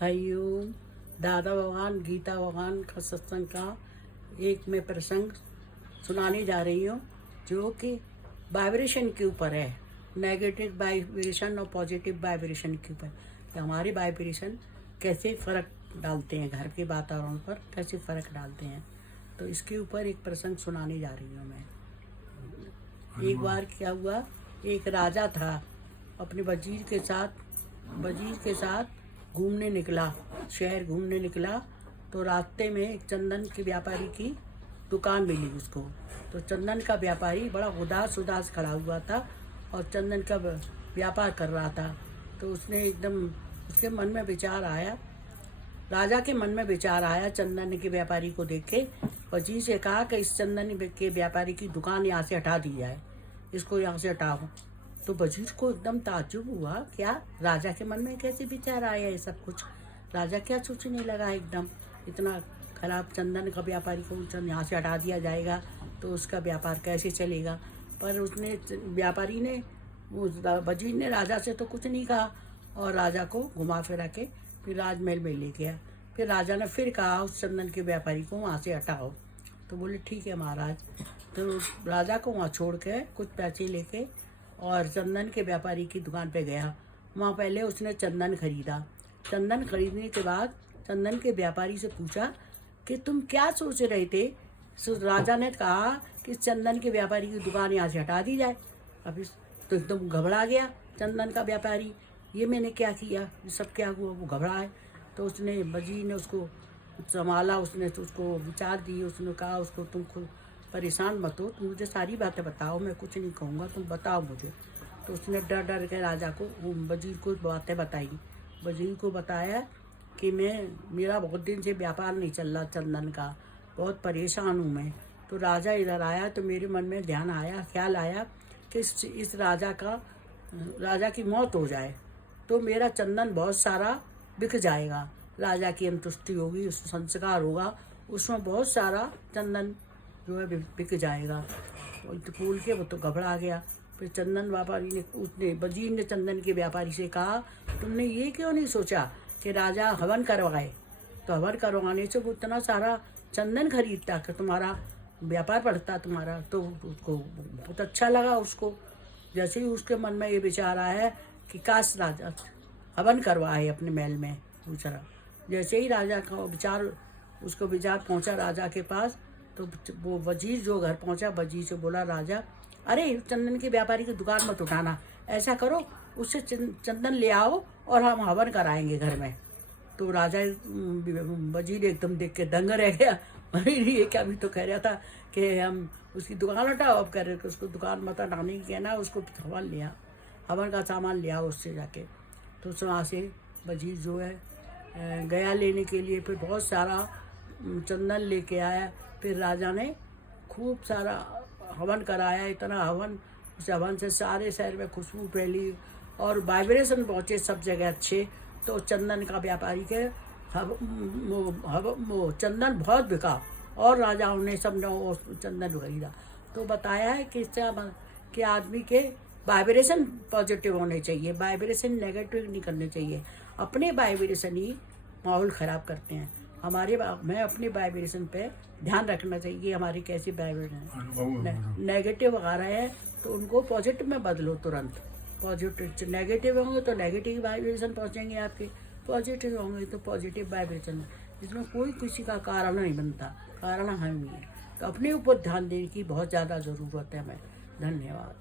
हरिओम। दादा भगवान गीता भगवान का सत्संग का एक मैं प्रसंग सुनाने जा रही हूँ, जो कि वाइब्रेशन के ऊपर है। नेगेटिव वाइब्रेशन और पॉजिटिव वाइब्रेशन के ऊपर, कि हमारे वाइब्रेशन कैसे फ़र्क डालते हैं, घर के वातावरण पर कैसे फ़र्क डालते हैं। तो इसके ऊपर एक प्रसंग सुनाने जा रही हूँ मैं। एक बार क्या हुआ, एक राजा था, अपने वजीर के साथ घूमने निकला, शहर घूमने निकला। तो रास्ते में एक चंदन के व्यापारी की दुकान मिली उसको। तो चंदन का व्यापारी बड़ा उदास खड़ा हुआ था और चंदन का व्यापार कर रहा था। तो उसने एकदम उसके मन में विचार आया, राजा के मन में विचार आया चंदन के व्यापारी को देख के। वजीर से कहा कि इस चंदन के व्यापारी की दुकान यहाँ से हटा दी जाए, इसको यहाँ से हटाओ। तो वजीर को एकदम ताज्जुब हुआ, क्या राजा के मन में कैसे विचार आया ये सब कुछ। राजा क्या सोचने लगा, एकदम इतना खराब चंदन का व्यापारी को यहाँ से हटा दिया जाएगा तो उसका व्यापार कैसे चलेगा। पर उसने व्यापारी ने वजीर ने राजा से तो कुछ नहीं कहा और राजा को घुमा फिरा के फिर राजमहल में ले गया। फिर राजा ने फिर कहा उस चंदन के व्यापारी को वहाँ से हटाओ। तो बोले ठीक है महाराज। तो राजा को वहाँ छोड़ के कुछ पैसे लेके और चंदन के व्यापारी की दुकान पे गया। वहाँ पहले उसने चंदन खरीदा। चंदन खरीदने के बाद चंदन के व्यापारी से पूछा कि तुम क्या सोच रहे थे। तो राजा ने कहा कि चंदन के व्यापारी की दुकान यहाँ से हटा दी जाए। अभी तो एकदम घबरा गया चंदन का व्यापारी, ये मैंने क्या किया, ये सब क्या हुआ, वो घबरा है। तो उसने वजीर ने उसको संभाला, उसने तो उसको विचार दिए। उसने कहा उसको तुम खुद परेशान मत हो, तुम मुझे सारी बातें बताओ, मैं कुछ नहीं कहूँगा, तुम बताओ मुझे। तो उसने डर डर के राजा को वजीर को बातें बताई। वजीर को बताया कि मेरा बहुत दिन से व्यापार नहीं चल रहा चंदन का, बहुत परेशान हूँ मैं। तो राजा इधर आया तो मेरे मन में ख्याल आया कि इस राजा की मौत हो जाए तो मेरा चंदन बहुत सारा बिक जाएगा। राजा की अंतुष्टि होगी, उस संस्कार होगा, उसमें बहुत सारा चंदन जो है बिक जाएगा। तो फूल के वो तो घबरा गया। फिर चंदन व्यापारी ने वजीर ने चंदन के व्यापारी से कहा, तुमने ये क्यों नहीं सोचा कि राजा हवन करवाए। तो हवन करवाने से वो इतना सारा चंदन खरीदता कि तुम्हारा व्यापार बढ़ता तुम्हारा। तो उसको बहुत अच्छा लगा। उसको जैसे ही उसके मन में ये विचार आया कि काश राजा हवन करवाए अपने महल में, दूसरा जैसे ही राजा का विचार पहुंचा राजा के पास, तो वो वजीर जो घर पहुंचा, वजीर से बोला राजा, अरे चंदन के व्यापारी की दुकान मत उठाना, ऐसा करो उससे चंदन ले आओ और हम हवन कराएंगे घर में। तो राजा वजीर एकदम देख के दंग रह गया। अरे ये क्या, भी तो कह रहा था कि हम उसकी दुकान हटाओ, अब कह रहे कि उसको दुकान मत हटाने की कहना, उसको हवन का सामान ले आओ उससे जाके। तो वहाँ से वजीर जो है गया लेने के लिए, फिर बहुत सारा चंदन लेके आया। फिर राजा ने खूब सारा हवन कराया, इतना हवन, उस हवन से सारे शहर में खुशबू फैली और वाइब्रेशन पहुँचे सब जगह अच्छे। तो चंदन का व्यापारी के चंदन बहुत बिका और राजाओं ने सब ने चंदन खरीदा। तो बताया है कि आदमी के वाइब्रेशन पॉजिटिव होने चाहिए, वाइब्रेशन नेगेटिव नहीं करने चाहिए। अपने वाइब्रेशन ही माहौल ख़राब करते हैं। मैं अपने वाइब्रेशन पे ध्यान रखना चाहिए, हमारी कैसी वाइब्रेशन नेगेटिव आ रहा है तो उनको पॉजिटिव में बदलो तुरंत। पॉजिटिव नेगेटिव होंगे तो नेगेटिव वाइब्रेशन पहुंचेंगे आपके, पॉजिटिव होंगे तो पॉजिटिव वाइब्रेशन, जिसमें कोई किसी का कारण नहीं बनता, कारण हम ही है। तो अपने ऊपर ध्यान देने की बहुत ज़्यादा ज़रूरत है हमें। धन्यवाद।